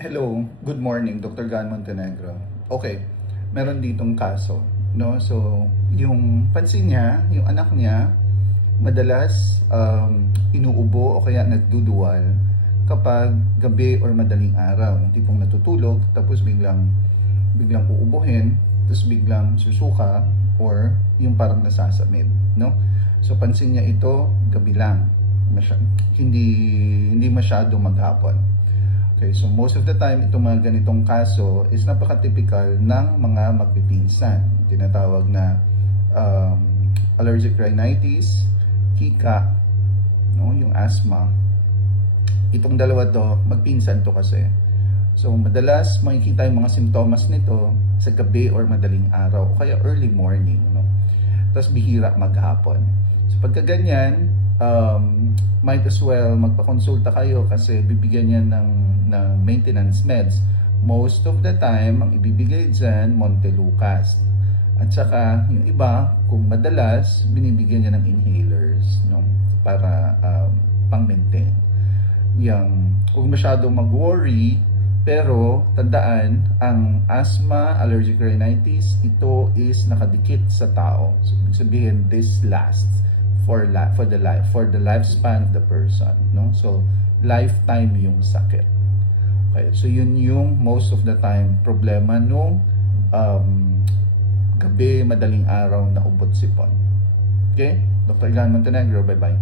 Hello, good morning, Dr. Gan Montenegro. Okay, meron ditong kaso, no? So, yung pansin niya, yung anak niya, madalas inuubo o kaya nagduduwal kapag gabi or madaling araw. Yung tipong natutulog, tapos biglang uubuhin, tapos biglang susuka or yung parang nasasamid, no? So, pansin niya ito gabi lang. Hindi masyado maghapon. Okay, so most of the time, itong mga ganitong kaso is napaka-typical ng mga magpipinsan. Tinatawag na allergic rhinitis, hika, no, yung asthma. Itong dalawa to, magpinsan to kasi. So madalas makikita yung mga simptomas nito sa gabi or madaling araw o kaya early morning, no? Tapos bihira maghapon. So pagka ganyan, might as well magpakonsulta kayo kasi bibigyan niya ng maintenance meds. Most of the time, ang ibibigay dyan, Montelukast. At saka, yung iba, kung madalas, binibigyan niya ng inhalers, no? Para pang-maintain. Huwag masyadong mag-worry, pero tandaan, ang asthma, allergic rhinitis, ito is nakadikit sa tao. So, ibig sabihin, this lasts for the lifespan of the person, no? So lifetime yung sakit. Okay, so yun yung most of the time problema nung gabi, madaling araw na ubot sipon. Okay, Dr. Ilan Montenegro, bye bye.